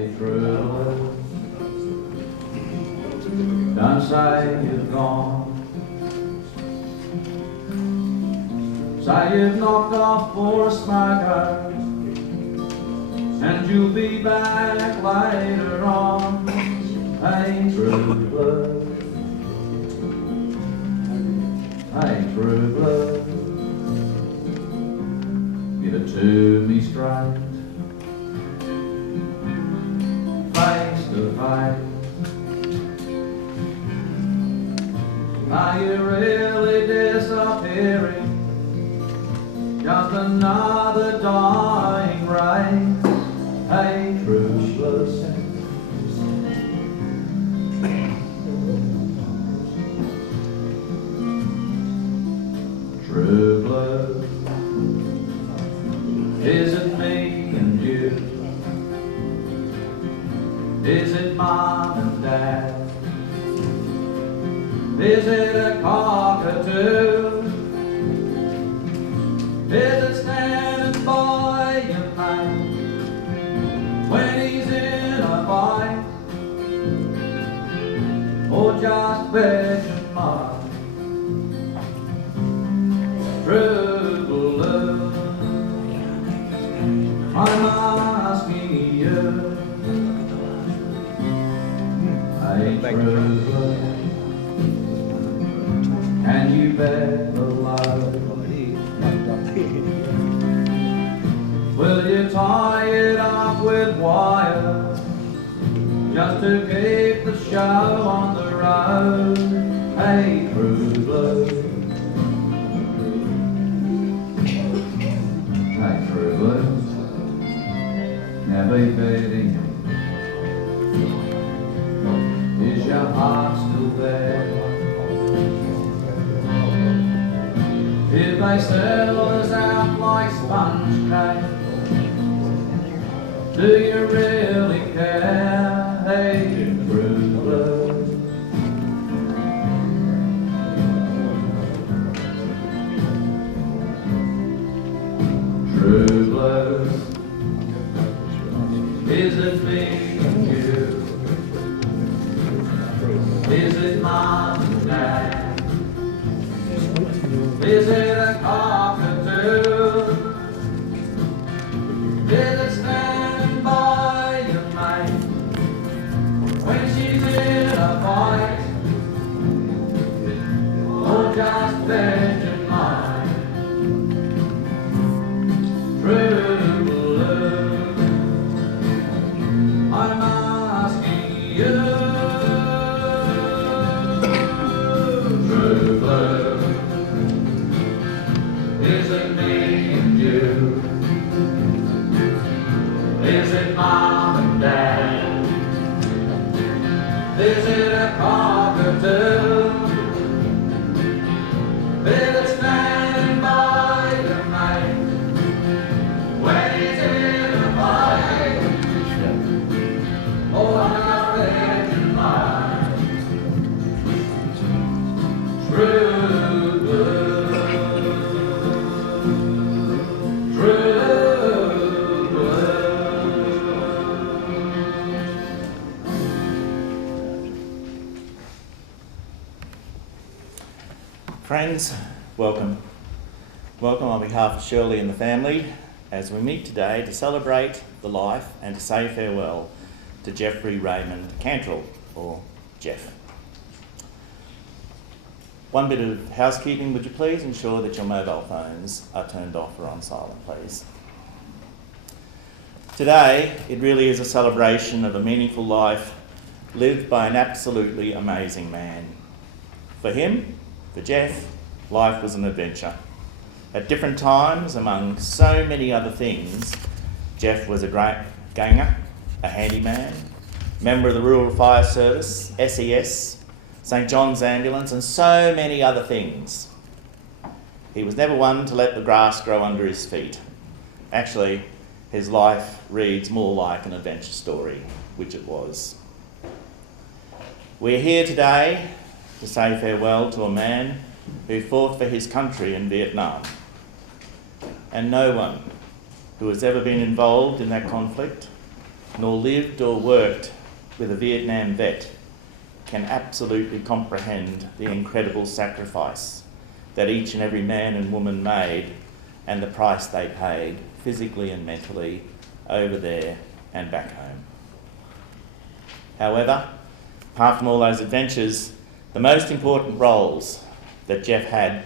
Hey, true love, don't say you've gone. Say you've knocked off for a smoker, and you'll be back later on. Hey, true love. Hey, true love. Give it to me straight, face to face. Are you really disappearing? Just another dying race. Hey, true love. True love. Is it me and you? Is it mom and dad? Is it a cockatoo? Is it standing by your mate when he's in a fight? Or just begging mud? True love, I'm asking you. Hey, true love, can you bear the love? Will you tie it up with wire just to keep the show on the road? Hey, true love. Hey, true love. Now be beating. Is your heart still there? If they sell us out like sponge cake, do you really care? Hey, true love. True love. Is it me and you? Is it mom and dad? Is it a cockatoo? Is it standing by your mate when she's in a fight? Or just begging mine? True love, I'm asking you. True love. Is it me and you? Is it mom and dad? Is it a cockatoo? Is it standing by your mate when he's in a fight? Or just begging mine? True love. Friends, welcome. Welcome on behalf of Shirley and the family as we meet today to celebrate the life and to say farewell to Geoffrey Raymond Cantrill, or Geoff. One bit of housekeeping, would you please ensure that your mobile phones are turned off or on silent, please. Today, it really is a celebration of a meaningful life lived by an absolutely amazing man. For him, for Geoff, life was an adventure. At different times, among so many other things, Geoff was a great ganger, a handyman, member of the Rural Fire Service, SES, St John's Ambulance, and so many other things. He was never one to let the grass grow under his feet. Actually, his life reads more like an adventure story, which it was. We're here today to say farewell to a man who fought for his country in Vietnam. And no one who has ever been involved in that conflict nor lived or worked with a Vietnam vet can absolutely comprehend the incredible sacrifice that each and every man and woman made and the price they paid physically and mentally over there and back home. However, apart from all those adventures, the most important roles that Geoff had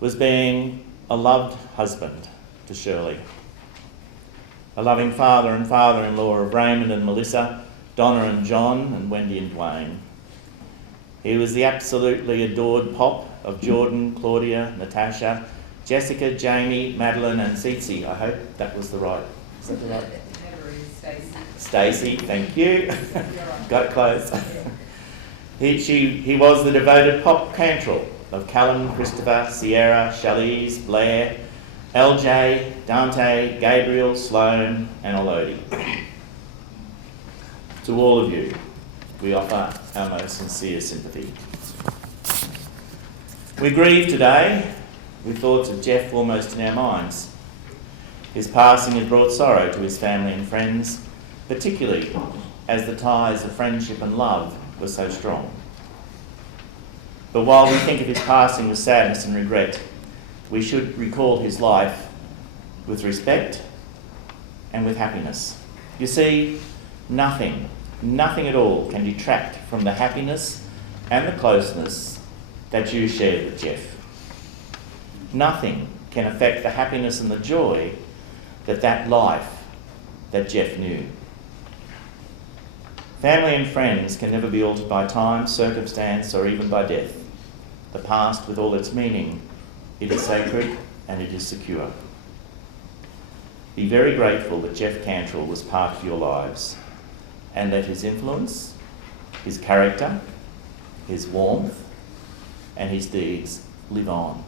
was being a loved husband to Shirley, a loving father and father-in-law of Raymond and Melissa, Donna and John, and Wendy and Dwayne. He was the absolutely adored pop of Jordan, Claudia, Natasha, Jessica, Jamie, Madeline and Tsitsi. I hope that was the right... Is that the right? Stacey, thank you. Got close. He was the devoted pop Cantrill of Callum, Christopher, Sierra, Charlize, Blair, LJ, Dante, Gabriel, Sloane and Elodie. To all of you, we offer our most sincere sympathy. We grieve today with thoughts of Geoff foremost in our minds. His passing has brought sorrow to his family and friends, particularly as the ties of friendship and love were so strong. But while we think of his passing with sadness and regret, we should recall his life with respect and with happiness. You see, nothing at all can detract from the happiness and the closeness that you shared with Geoff. Nothing can affect the happiness and the joy that life that Geoff knew. Family and friends can never be altered by time, circumstance, or even by death. The past, with all its meaning, it is sacred and it is secure. Be very grateful that Geoff Cantrill was part of your lives and that his influence, his character, his warmth and his deeds live on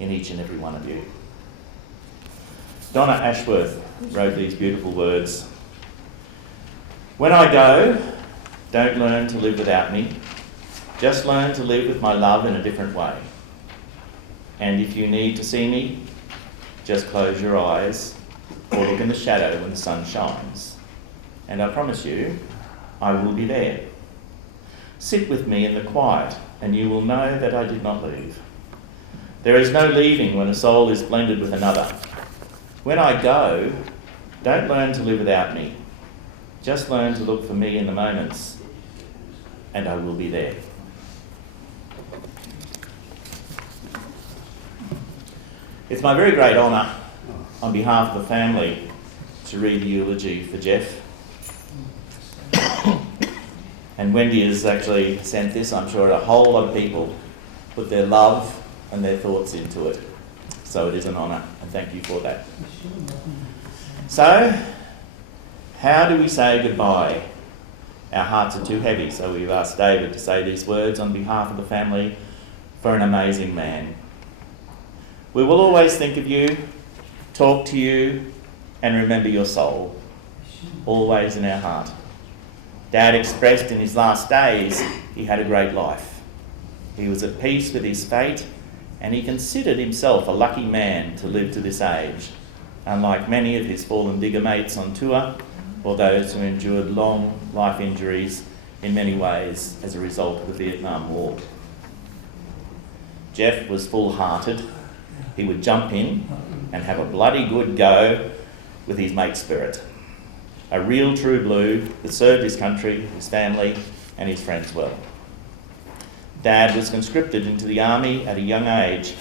in each and every one of you. Donna Ashworth wrote these beautiful words. When I go, don't learn to live without me. Just learn to live with my love in a different way. And if you need to see me, just close your eyes or look in the shadow when the sun shines. And I promise you, I will be there. Sit with me in the quiet and you will know that I did not leave. There is no leaving when a soul is blended with another. When I go, don't learn to live without me. Just learn to look for me in the moments, and I will be there. It's my very great honour, on behalf of the family, to read the eulogy for Geoff. And Wendy has actually sent this. I'm sure a whole lot of people put their love and their thoughts into it. So it is an honour, and thank you for that. So, how do we say goodbye? Our hearts are too heavy, so we've asked David to say these words on behalf of the family for an amazing man. We will always think of you, talk to you, and remember your soul, always in our heart. Dad expressed in his last days he had a great life. He was at peace with his fate, and he considered himself a lucky man to live to this age, unlike many of his fallen digger mates on tour, or those who endured long life injuries in many ways as a result of the Vietnam War. Geoff was full-hearted. He would jump in and have a bloody good go with his mate spirit. A real true blue that served his country, his family and his friends well. Dad was conscripted into the army at a young age,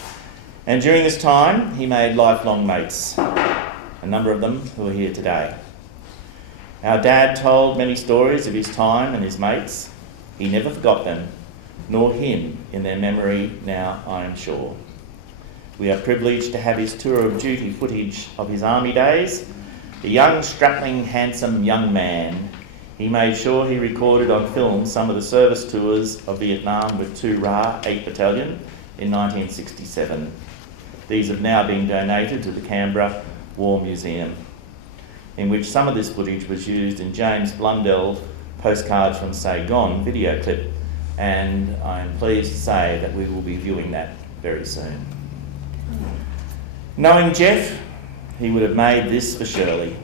and during this time he made lifelong mates, a number of them who are here today. Our dad told many stories of his time and his mates. He never forgot them, nor him in their memory now, I am sure. We are privileged to have his tour of duty footage of his army days. The young, strapping, handsome young man, he made sure he recorded on film some of the service tours of Vietnam with 2 RA 8 Battalion in 1967. These have now been donated to the Canberra War Museum, in which some of this footage was used in James Blundell's Postcards from Saigon video clip, and I'm pleased to say that we will be viewing that very soon. Knowing Geoff, he would have made this for Shirley.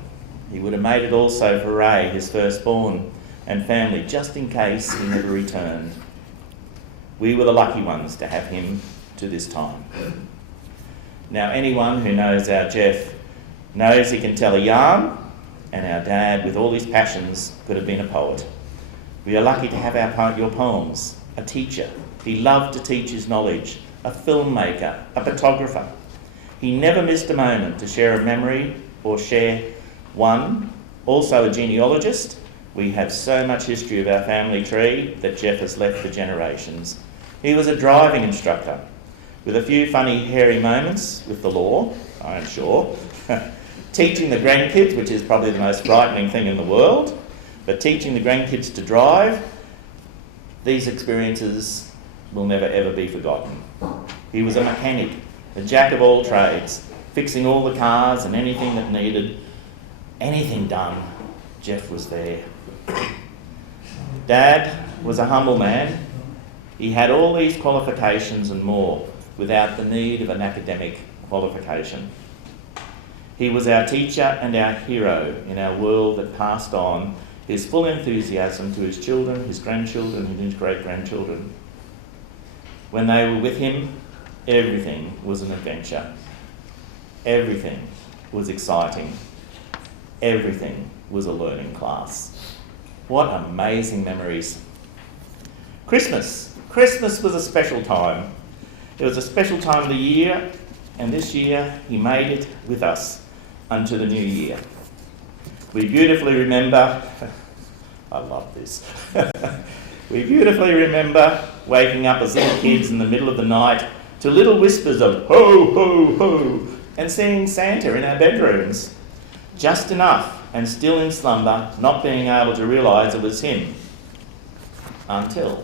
He would have made it also for Ray, his firstborn, and family, just in case he never returned. We were the lucky ones to have him to this time. Now, anyone who knows our Geoff knows he can tell a yarn, and our dad, with all his passions, could have been a poet. We are lucky to have your poems, a teacher. He loved to teach his knowledge, a filmmaker, a photographer. He never missed a moment to share a memory or share one. Also a genealogist. We have so much history of our family tree that Geoff has left for generations. He was a driving instructor, with a few funny hairy moments with the law, I am sure. Teaching the grandkids, which is probably the most frightening thing in the world, but teaching the grandkids to drive, these experiences will never ever be forgotten. He was a mechanic, a jack of all trades, fixing all the cars and anything that needed anything done. Geoff was there. Dad was a humble man. He had all these qualifications and more without the need of an academic qualification. He was our teacher and our hero in our world that passed on his full enthusiasm to his children, his grandchildren and his great-grandchildren. When they were with him, everything was an adventure. Everything was exciting. Everything was a learning class. What amazing memories. Christmas. Christmas was a special time. It was a special time of the year, and this year he made it with us unto the new year. We beautifully remember, I love this, we beautifully remember waking up as little kids in the middle of the night to little whispers of ho, ho, ho, and seeing Santa in our bedrooms. Just enough, and still in slumber, not being able to realise it was him. Until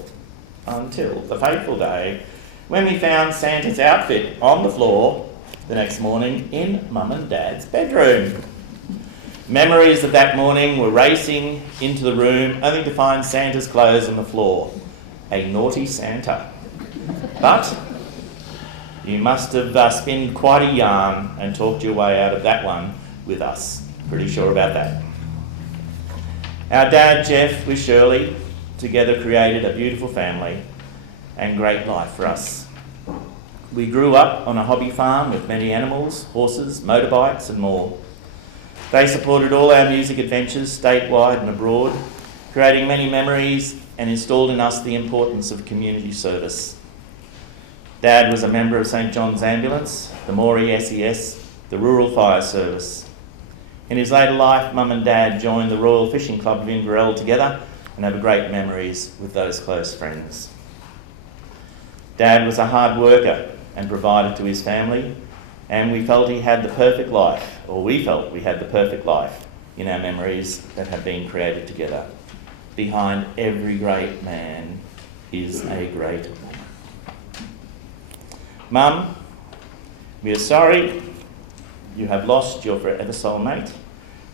the fateful day when we found Santa's outfit on the floor the next morning in Mum and Dad's bedroom. Memories of that morning were racing into the room only to find Santa's clothes on the floor. A naughty Santa. But you must have spinned quite a yarn and talked your way out of that one with us. Pretty sure about that. Our dad, Geoff, with Shirley, together created a beautiful family and great life for us. We grew up on a hobby farm with many animals, horses, motorbikes and more. They supported all our music adventures statewide and abroad, creating many memories and installed in us the importance of community service. Dad was a member of St John's Ambulance, the Moree SES, the Rural Fire Service. In his later life, Mum and Dad joined the Royal Fishing Club of Inverell together and have great memories with those close friends. Dad was a hard worker and provided to his family, and we felt he had the perfect life, or we felt we had the perfect life in our memories that have been created together. Behind every great man is a great woman. Mum, we are sorry you have lost your forever soulmate.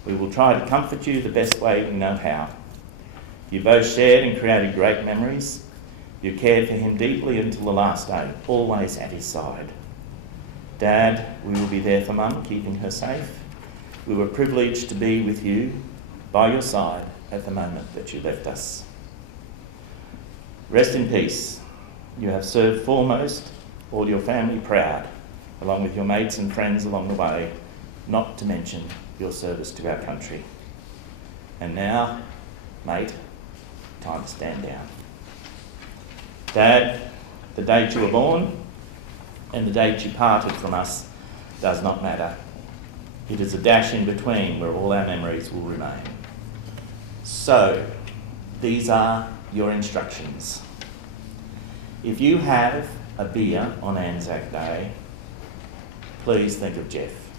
We will try to comfort you the best way we know how. You both shared and created great memories. You cared for him deeply until the last day, always at his side. Dad, we will be there for Mum, keeping her safe. We were privileged to be with you, by your side, at the moment that you left us. Rest in peace. You have served foremost all your family proud, along with your mates and friends along the way, not to mention your service to our country. And now, mate, time to stand down. Dad, the date you were born and the date you parted from us does not matter. It is a dash in between where all our memories will remain. So, these are your instructions. If you have a beer on Anzac Day, please think of Geoff.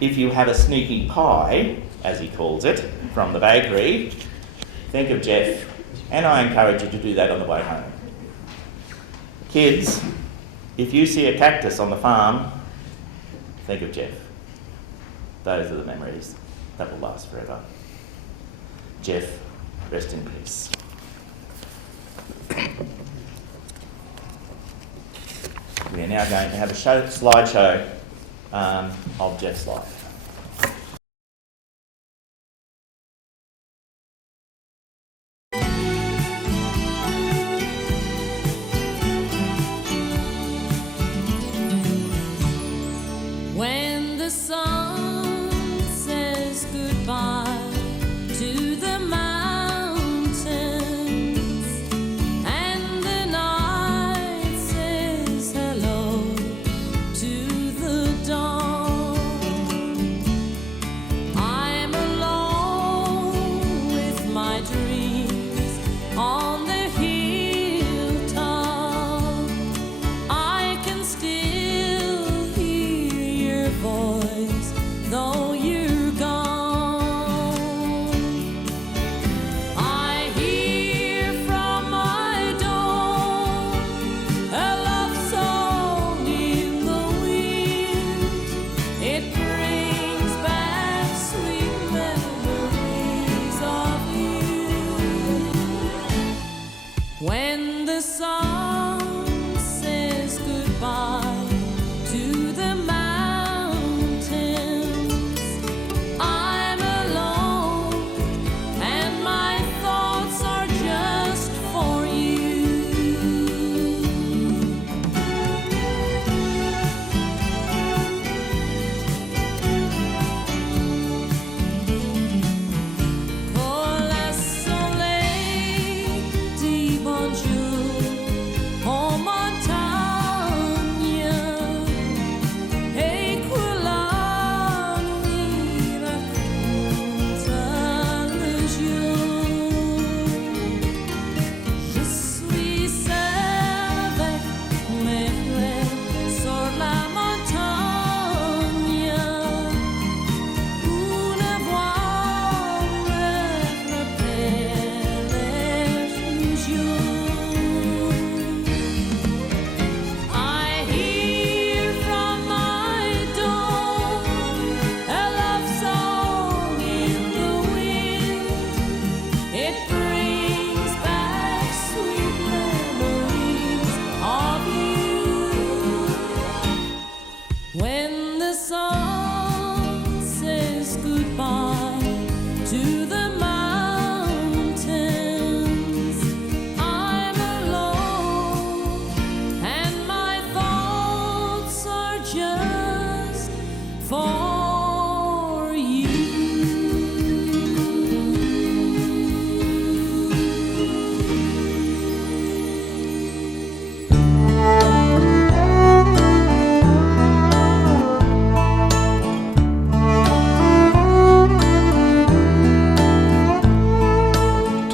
If you have a sneaky pie, as he calls it, from the bakery, think of Geoff, and I encourage you to do that on the way home. Kids, if you see a cactus on the farm, think of Geoff. Those are the memories that will last forever. Geoff, rest in peace. We are now going to have a slideshow of Geoff's life.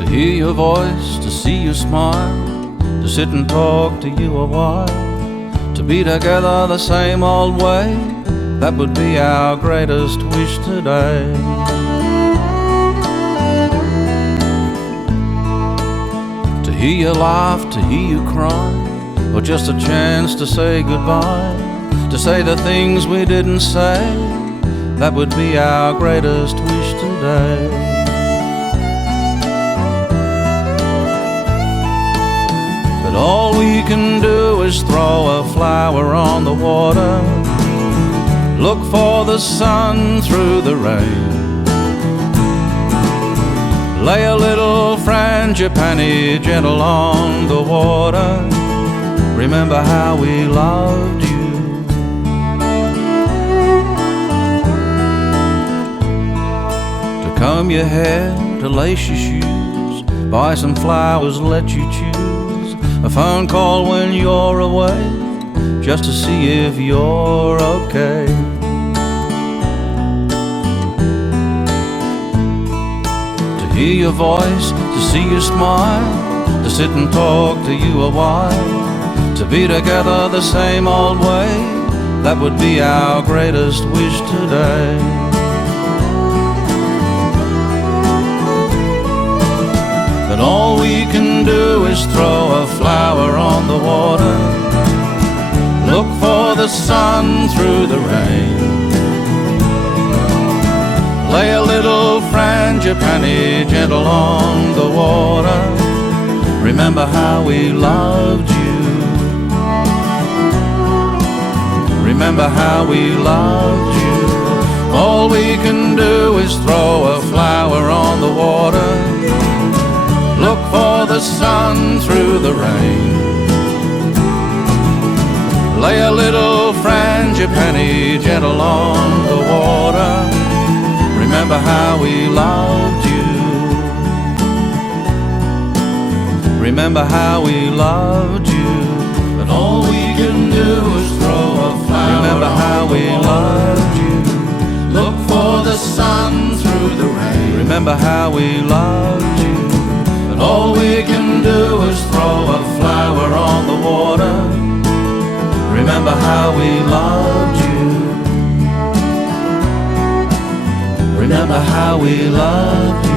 hear your voice, to see you smile, to sit and talk to you a while, to be together the same old way, that would be our greatest wish today. To hear you laugh, to hear you cry, or just a chance to say goodbye, to say the things we didn't say, that would be our greatest wish today. But all we can do is throw a flower on the water, look for the sun through the rain, lay a little frangipani gentle on the water, remember how we loved you. To comb your hair, to lace your shoes, buy some flowers, let you choose, a phone call when you're away, just to see if you're okay. To hear your voice, to see you smile, to sit and talk to you a while, to be together the same old way, that would be our greatest wish today. But all we can do is throw a flower on the water, look for the sun through the rain, lay a little frangipani gentle on the water, remember how we loved you, remember how we loved you. All we can do is throw a flower on the water, look for the sun through the rain, lay a little frangipani gentle on the water, remember how we loved you, remember how we loved you. But all we can do is throw a flower, remember how we loved you, look for the sun through the rain, remember how we loved you. But all we can do is throw a flower on the water, remember how we loved you, remember how we loved you.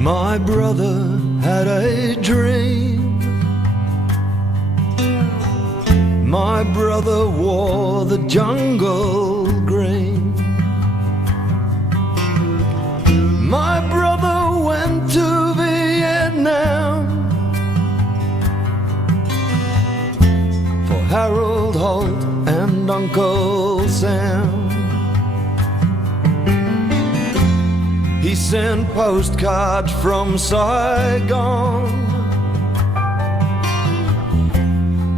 My brother had a dream. My brother wore the jungle green. My brother went to Vietnam for Harold Holt and Uncle Sam. He sent postcards from Saigon.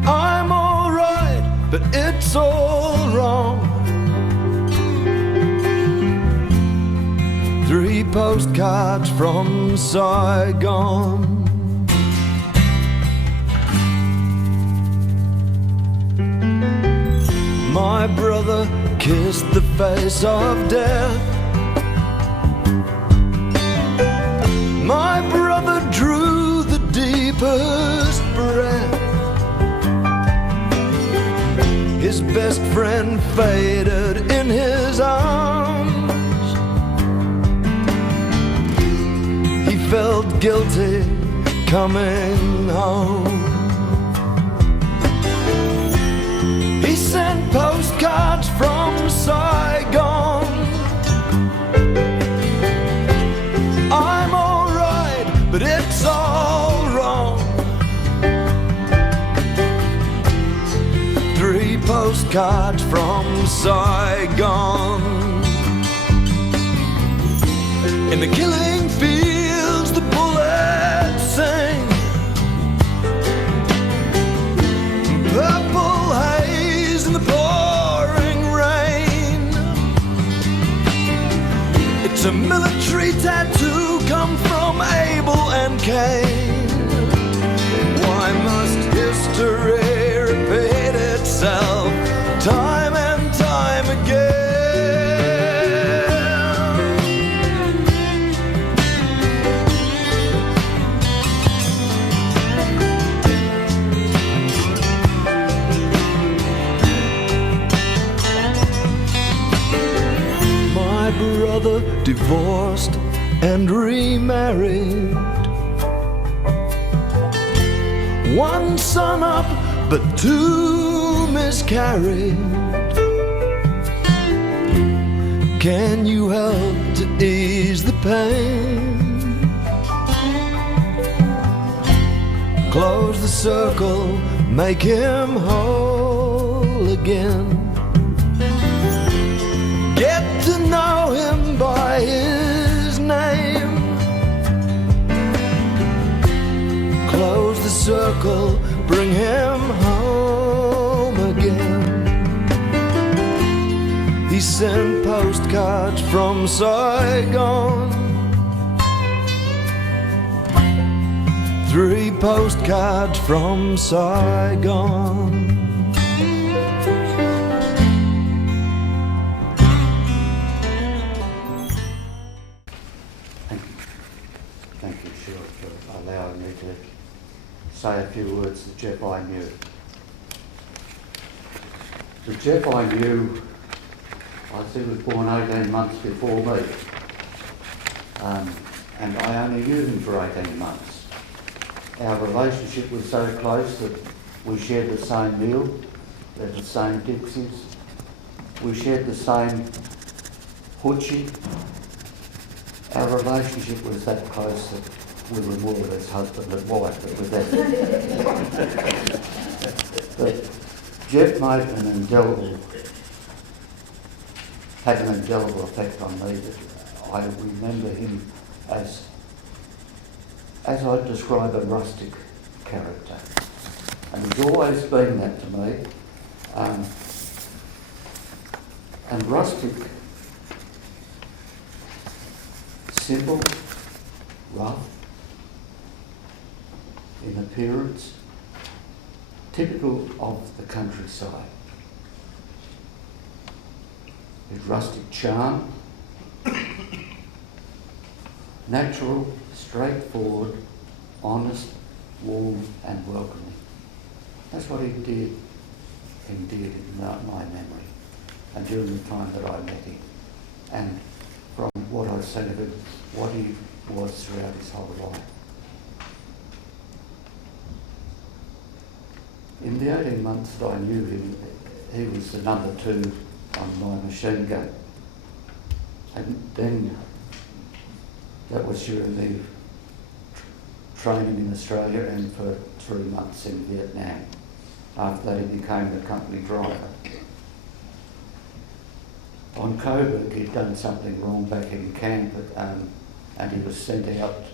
I'm all right, but it's all wrong. 3 postcards from Saigon. My brother kissed the face of death. My brother drew the deepest breath. His best friend faded in his arms. He felt guilty coming home. He sent postcards from Saigon. I'm all right, but it's all wrong. postcard from Saigon. In the killing fields the bullets sing, purple haze in the pouring rain. It's a military tattoo come from Abel and Cain. Why must history repeat itself time and time again? My brother divorced and remarried, one son up but two miscarried. Can you help to ease the pain? Close the circle, make him whole again. Get to know him by his name. Close the circle, bring him home again. He sent postcards from Saigon, 3 postcards from Saigon. Thank you, Geoff, for allowing me to say a few words to Geoff I knew. The Geoff I knew, I think, was born 18 months before me, and I only knew him for 18 months. Our relationship was so close that we shared the same meal, we had the same Dixies, we shared the same hoochie. Our relationship was that close that we were more or less husband and wife, but with that. But Geoff made had an indelible effect on me. That I remember him as I'd describe a rustic character, and he's always been that to me. And rustic, simple, rough in appearance, typical of the countryside. His rustic charm, natural, straightforward, honest, warm and welcoming. That's what he did indeed in my memory and during the time that I met him, and from what I've seen of him, what he was throughout his whole life. In the 18 months that I knew him, he was the number 2 on my machine gun. And then that was during the training in Australia and for 3 months in Vietnam. After that he became the company driver. On Coburg he'd done something wrong back in camp, and he was sent out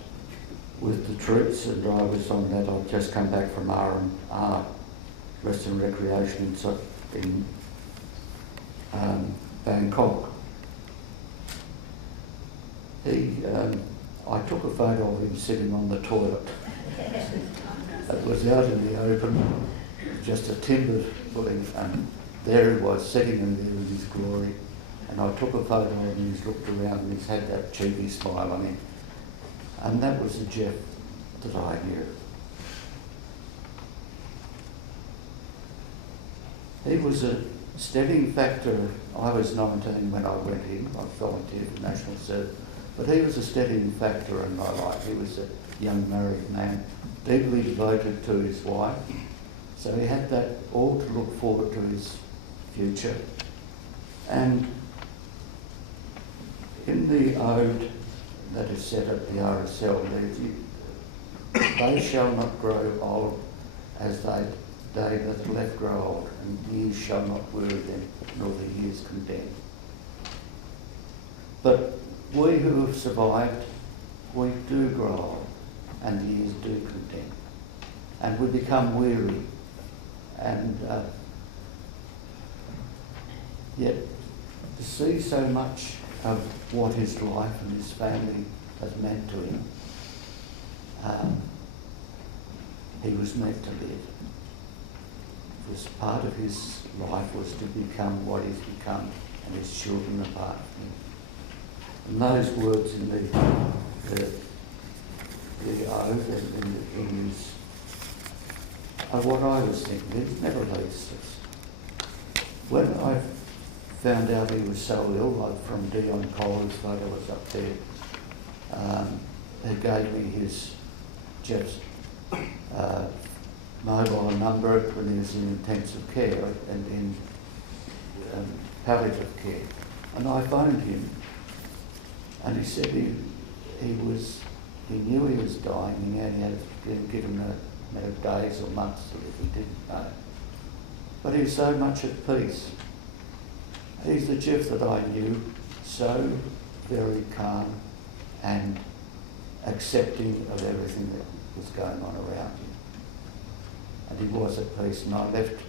with the troops, and I was on that. I'd just come back from R&R, Rest and Recreation in Bangkok. I took a photo of him sitting on the toilet. It was out in the open, just a timber footing, and there he was sitting in there in his glory. And I took a photo of him, he's looked around and he's had that cheeky smile on him. And that was the Geoff that I knew. He was a steadying factor. I was 19 when I went in. I volunteered for National Service. But he was a steadying factor in my life. He was a young married man, deeply devoted to his wife. So he had that all to look forward to his future. And in the ode that is set at the RSL, they shall not grow old as they they that left grow old, and years shall not weary them, nor the years condemn. But we who have survived, we do grow old, and the years do condemn. And we become weary, and yet to see so much of what his life and his family has meant to him, he was meant to live. It was part of his life was to become what he's become, and his children are part of him. And those words in the oath and in his are what I was thinking. It never leaves us. When I found out he was so ill, like from Dion Cole's photo was up there, he gave me Geoff's mobile number when he was in intensive care and in palliative care. And I phoned him, and he said he knew he was dying, and he had to give him a matter of days or months if he didn't know. But he was so much at peace. He's the Geoff that I knew, so very calm and accepting of everything that was going on around him. And he was at peace, and I left.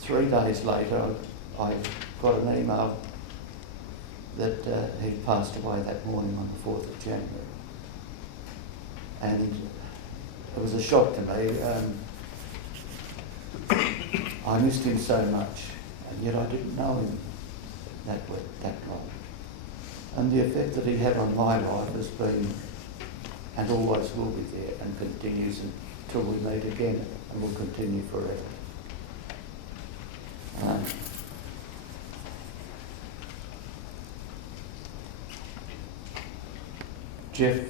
3 days later, I got an email that he'd passed away that morning on the 4th of January. And it was a shock to me. I missed him so much, and yet I didn't know him that long. And the effect that he had on my life has been, and always will be there, and continues until we meet again, and will continue forever. Geoff,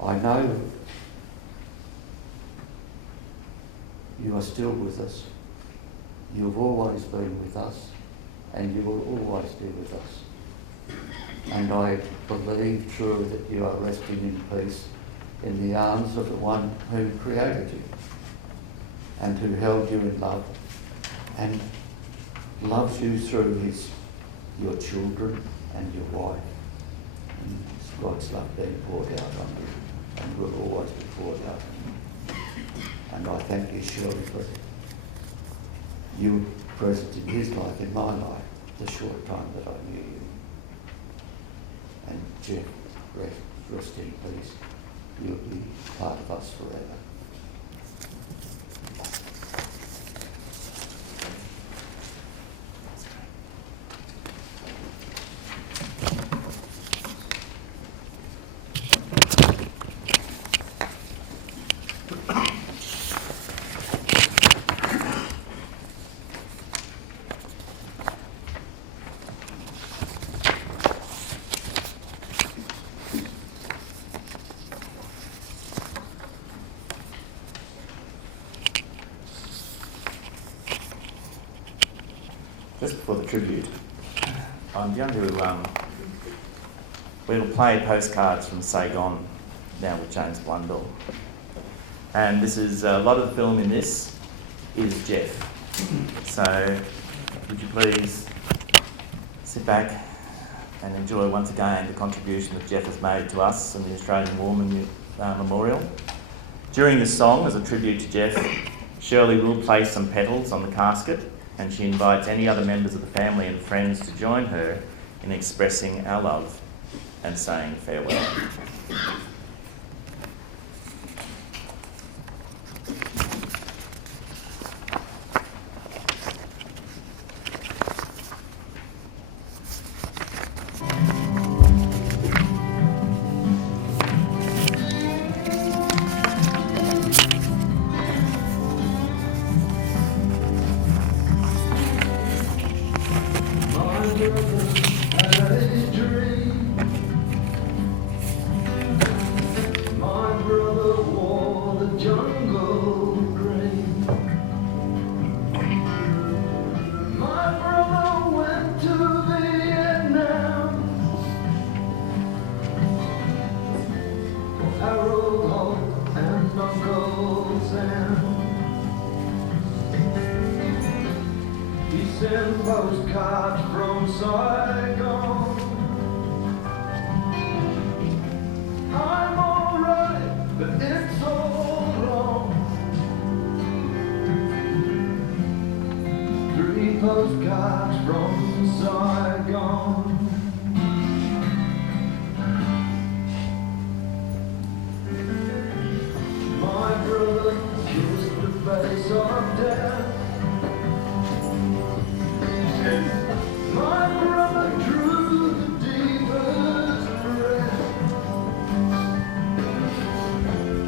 I know you are still with us. You've always been with us, and you will always be with us. And I believe truly that you are resting in peace in the arms of the one who created you and who held you in love and loves you through your children and your wife. And God's love being poured out on you and will always be poured out on you. And I thank you, Shirley, for you present in his life, in my life, the short time that I knew you. And Geoff, rest in peace. You'll be part of us forever. Just before the tribute, I'm going to we'll play postcards from Saigon now with James Blundell. And this is a lot of the film in this is Geoff. So would you please sit back and enjoy once again the contribution that Geoff has made to us and the Australian War Memorial. During this song, as a tribute to Geoff, Shirley will place some petals on the casket, and she invites any other members of the family and friends to join her in expressing our love and saying farewell. Harold and and Uncle Sam. He sent postcards from Saigon. I'm alright, but it's all wrong. 3 postcards from Saigon. My brother kissed the face of death. My brother drew the deepest breath.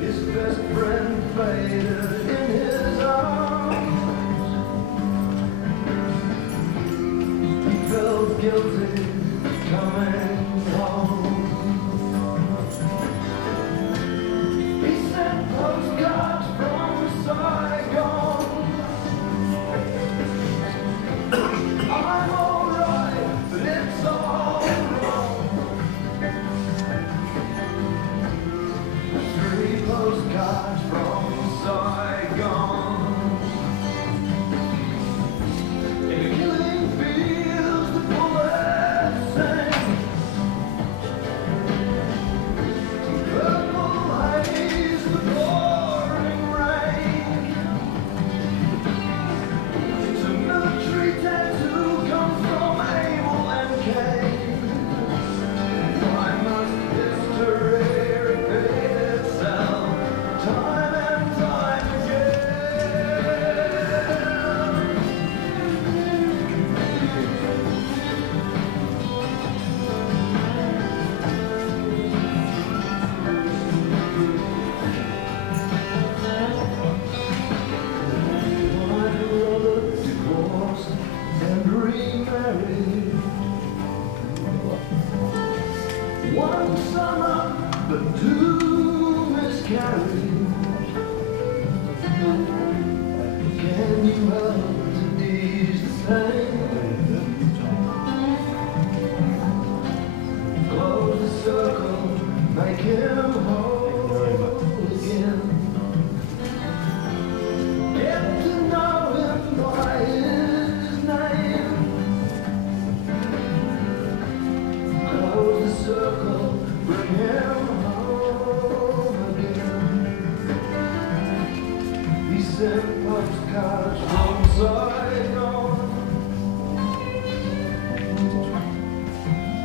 His best friend faded in his arms. He felt guilty coming home. He sent postcards from Saigon. I'm alright, but it's all wrong. 3 postcards from Saigon. In the killing fields, the bullets sing. Purple haze, the pouring rain. It's a military tattoo come from Abel and Cain. Why must history repeat itself time and time again? My brother divorced and remarried. One summer, but 2 miscarried. Can you help to ease the pain? Close the circle, make him whole again. Get to know him by his name. Close the circle, bring him home again. He sent postcards from Saigon.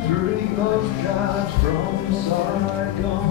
3 postcards from Saigon.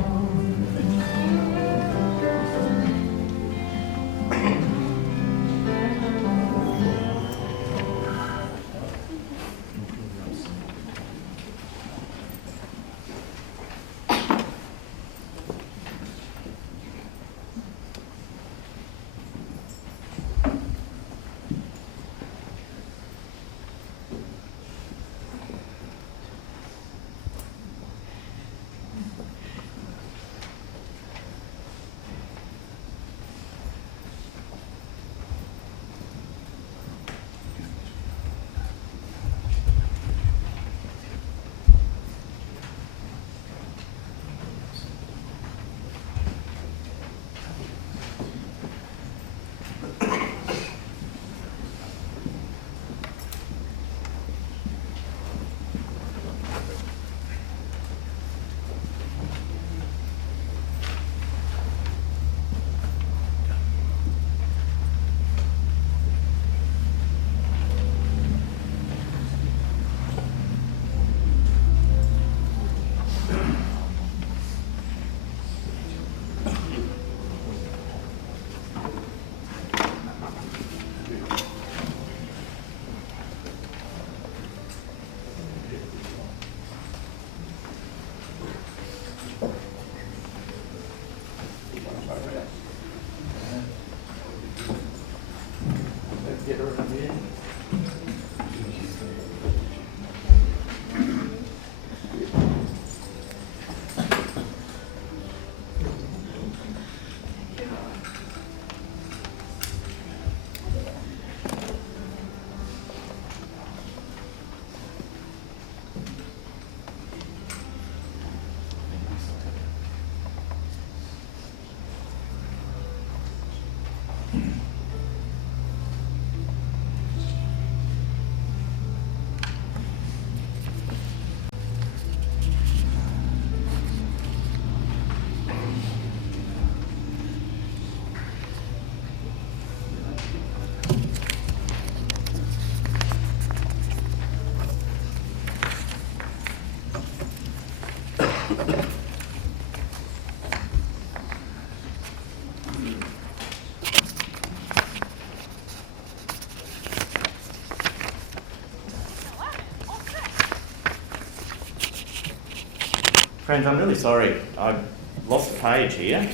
Friends, I'm really sorry. I lost the page here.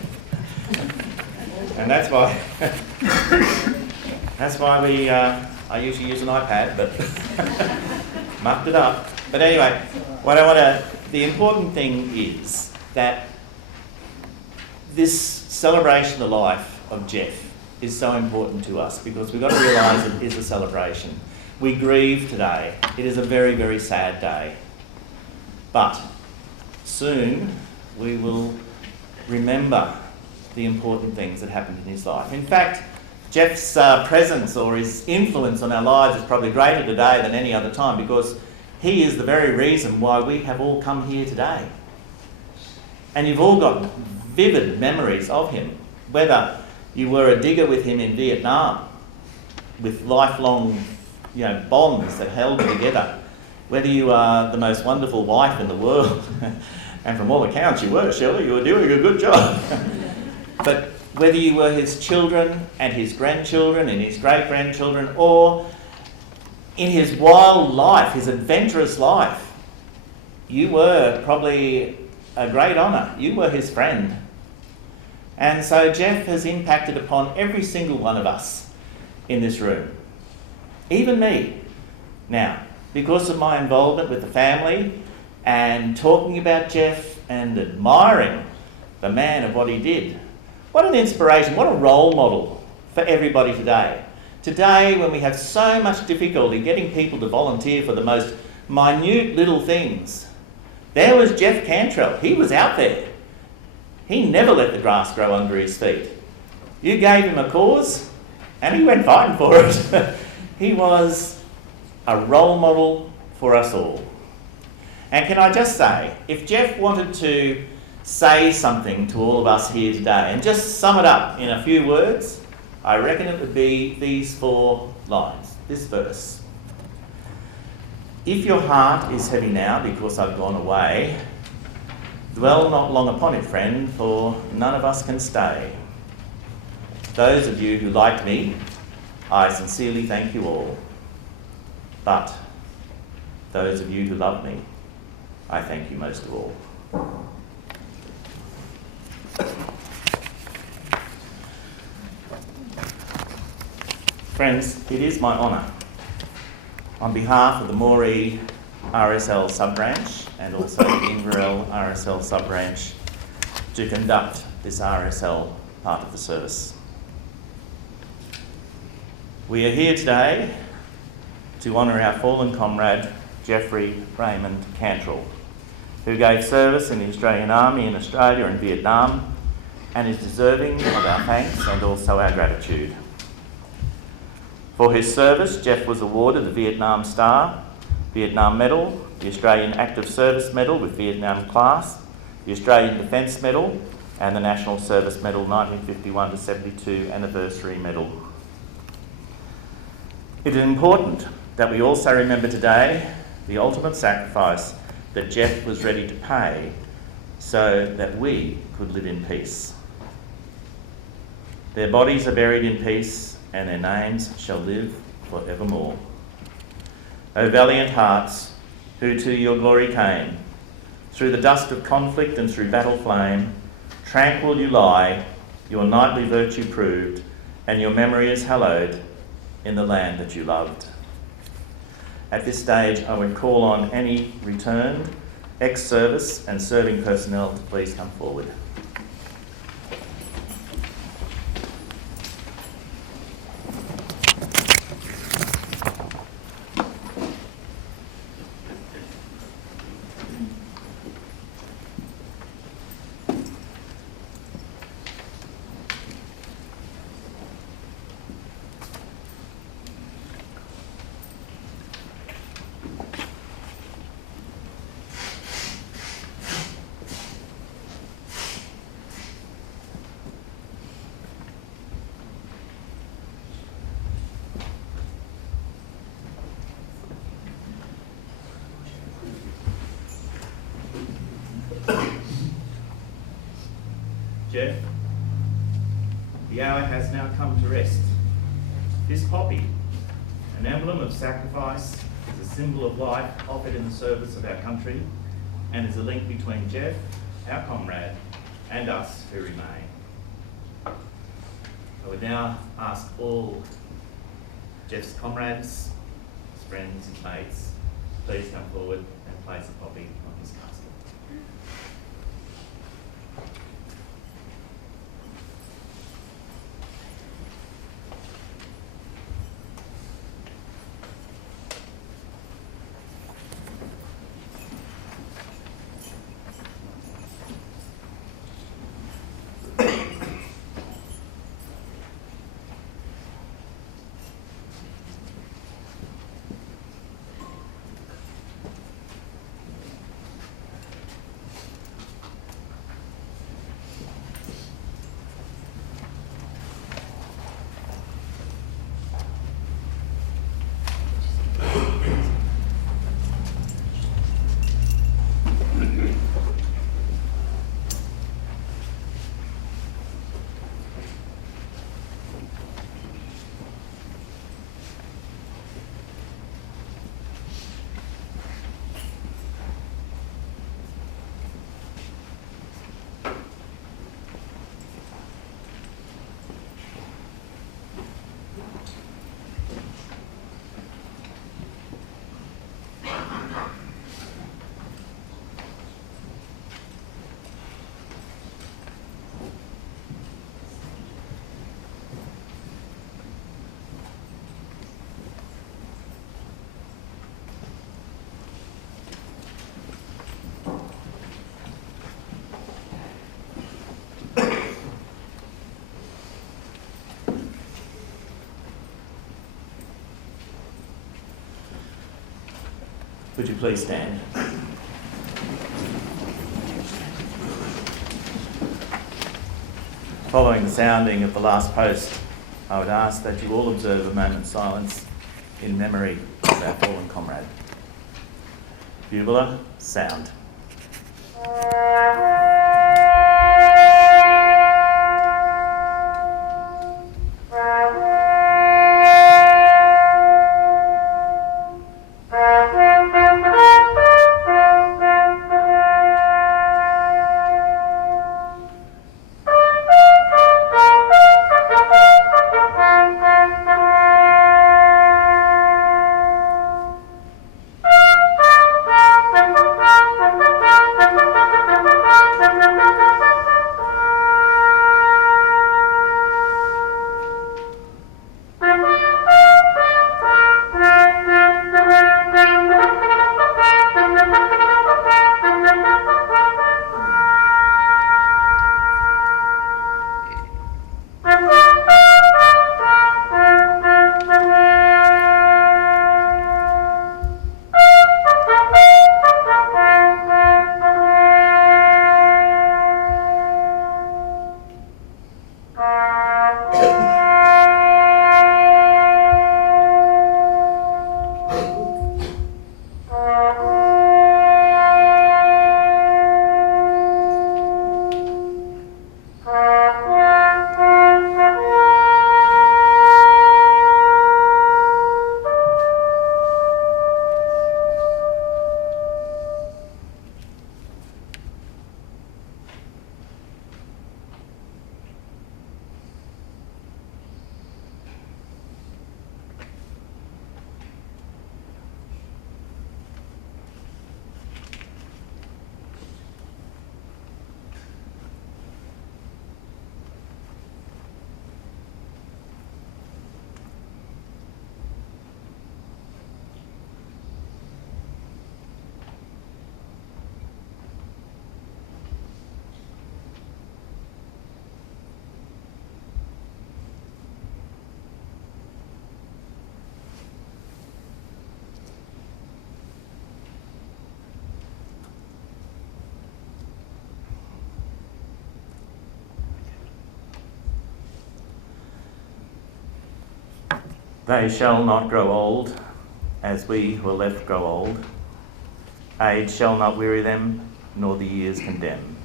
And that's why I usually use an iPad, but mucked it up. But anyway, the important thing is that this celebration of the life of Geoff is so important to us because we've got to realise it is a celebration. We grieve today. It is a very, very sad day. But soon we will remember the important things that happened in his life. In fact, Geoff's presence or his influence on our lives is probably greater today than any other time because he is the very reason why we have all come here today. And you've all got vivid memories of him, whether you were a digger with him in Vietnam, with lifelong bonds that held you together, whether you are the most wonderful wife in the world, and from all accounts you were, Shelley, you were doing a good job. But whether you were his children and his grandchildren and his great-grandchildren, or in his wild life, his adventurous life, you were probably a great honour. You were his friend. And so Geoff has impacted upon every single one of us in this room. Even me. Now, because of my involvement with the family and talking about Geoff and admiring the man of what he did, what an inspiration, what a role model for everybody today. Today, when we have so much difficulty getting people to volunteer for the most minute little things, there was Geoff Cantrill. He was out there. He never let the grass grow under his feet. You gave him a cause, and he went fighting for it. He was a role model for us all. And can I just say, if Geoff wanted to say something to all of us here today and just sum it up in a few words, I reckon it would be these 4 lines, this verse. If your heart is heavy now because I've gone away, dwell not long upon it, friend, for none of us can stay. Those of you who liked me, I sincerely thank you all. But those of you who love me, I thank you most of all. Friends, it is my honour, on behalf of the Moree RSL sub-branch and also the Inverell RSL sub-branch, to conduct this RSL part of the service. We are here today to honour our fallen comrade, Geoffrey Raymond Cantrill, who gave service in the Australian Army in Australia and Vietnam and is deserving of our thanks and also our gratitude. For his service, Geoff was awarded the Vietnam Star, Vietnam Medal, the Australian Active Service Medal with Vietnam Class, the Australian Defence Medal, and the National Service Medal 1951 to 72 Anniversary Medal. It is important that we also remember today the ultimate sacrifice that Geoff was ready to pay so that we could live in peace. Their bodies are buried in peace, and their names shall live forevermore. O valiant hearts, who to your glory came, through the dust of conflict and through battle flame, tranquil you lie, your knightly virtue proved, and your memory is hallowed in the land that you loved. At this stage, I would call on any returned, ex-service and serving personnel to please come forward. Geoff, the hour has now come to rest. This poppy, an emblem of sacrifice, is a symbol of life offered in the service of our country and is a link between Geoff, our comrade, and us who remain. I would now ask all Geoff's comrades, his friends, his mates, please come forward and place a copy on his casket. Would you please stand? Following the sounding of the last post, I would ask that you all observe a moment's silence in memory of our fallen comrade. Bugler, sound. They shall not grow old, as we who are left grow old. Age shall not weary them, nor the years condemn.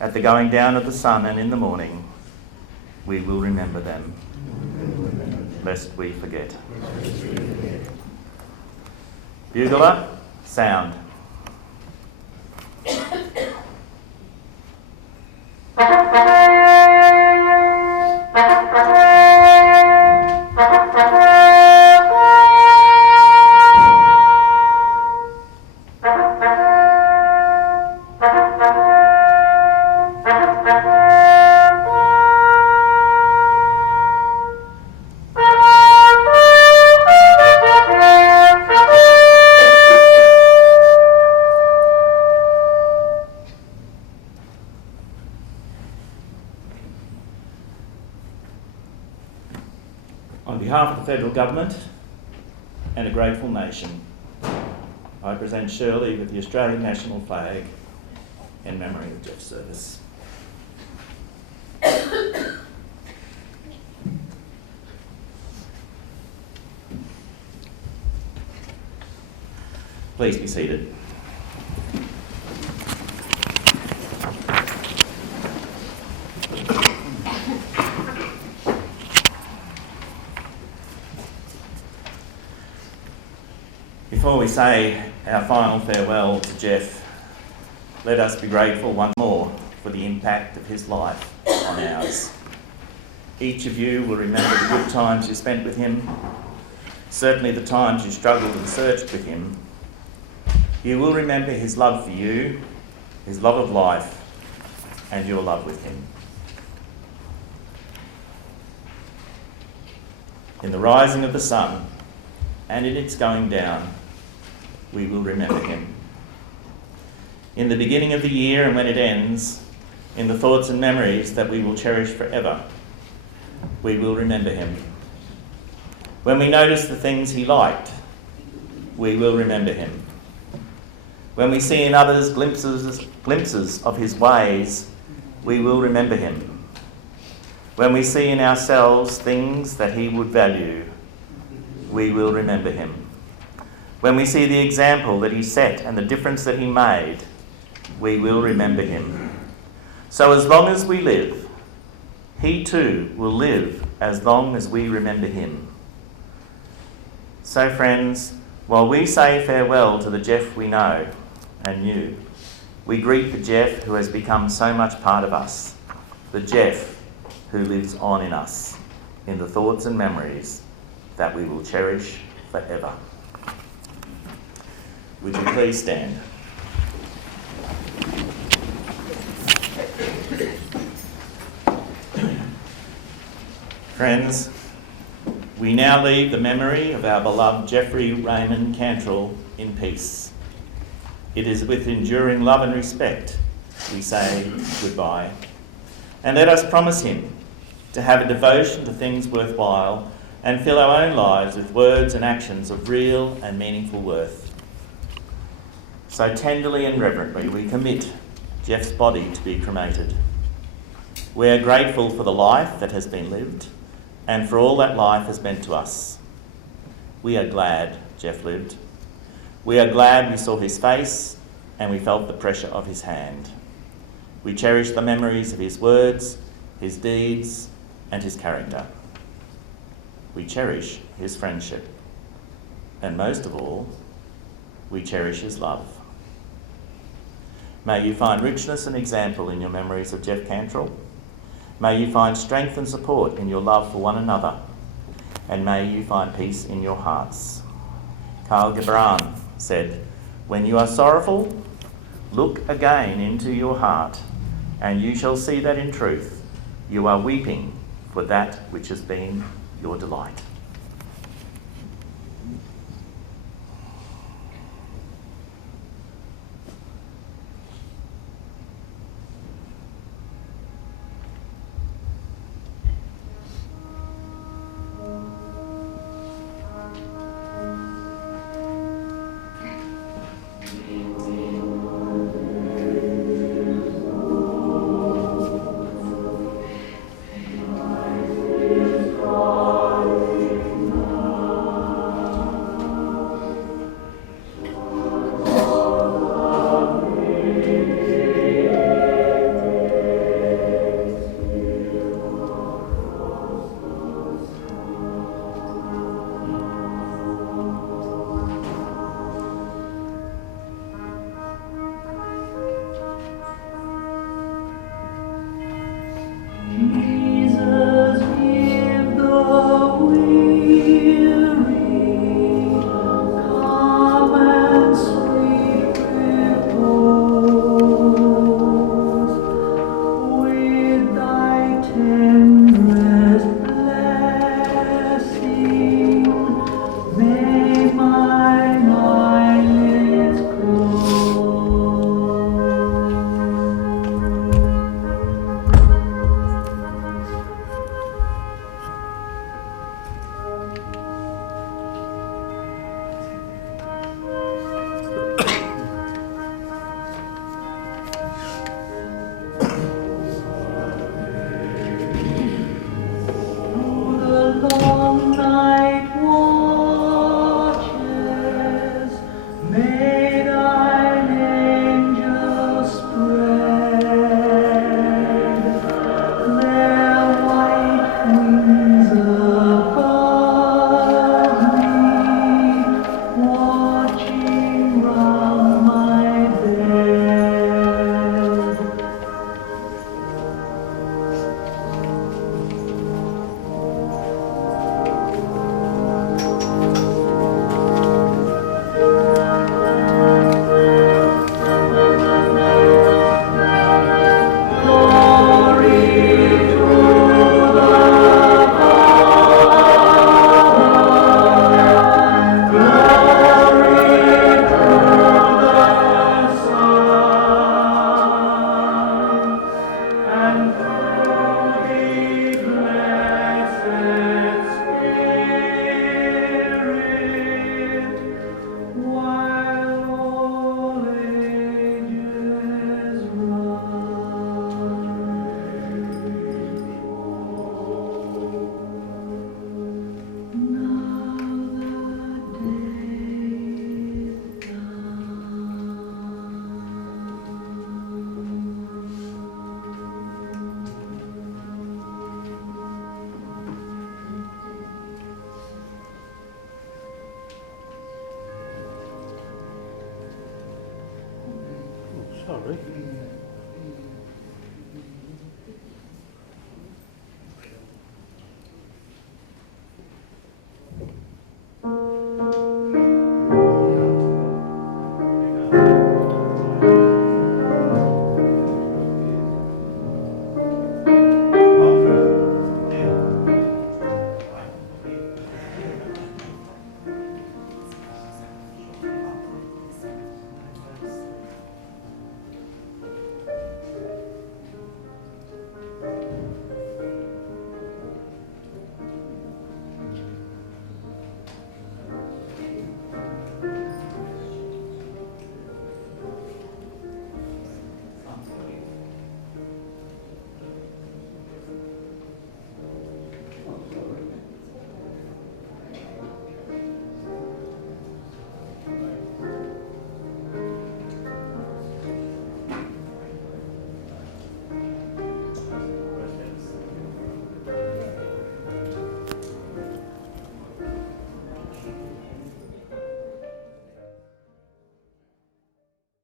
At the going down of the sun and in the morning, we will remember them, lest we forget. Bugler, sound. On behalf of the Federal Government and a grateful nation, I present Shirley with the Australian national flag in memory of Geoff's service. Please be seated. Before we say our final farewell to Geoff, let us be grateful once more for the impact of his life on ours. Each of you will remember the good times you spent with him, certainly the times you struggled and searched with him. You will remember his love for you, his love of life, and your love with him. In the rising of the sun and in its going down, we will remember him. In the beginning of the year and when it ends, in the thoughts and memories that we will cherish forever, we will remember him. When we notice the things he liked, we will remember him. When we see in others glimpses of his ways, we will remember him. When we see in ourselves things that he would value, we will remember him. When we see the example that he set and the difference that he made, we will remember him. So as long as we live, he too will live as long as we remember him. So friends, while we say farewell to the Geoff we know and knew, we greet the Geoff who has become so much part of us, the Geoff who lives on in us, in the thoughts and memories that we will cherish forever. Would you please stand? Friends, we now leave the memory of our beloved Geoffrey Raymond Cantrill in peace. It is with enduring love and respect we say goodbye, and let us promise him to have a devotion to things worthwhile and fill our own lives with words and actions of real and meaningful worth. So tenderly and reverently we commit Geoff's body to be cremated. We are grateful for the life that has been lived and for all that life has meant to us. We are glad Geoff lived. We are glad we saw his face and we felt the pressure of his hand. We cherish the memories of his words, his deeds, and his character. We cherish his friendship. And most of all, we cherish his love. May you find richness and example in your memories of Geoff Cantrill. May you find strength and support in your love for one another. And may you find peace in your hearts. Kyle Gibran said, "When you are sorrowful, look again into your heart, and you shall see that in truth you are weeping for that which has been your delight." Sorry.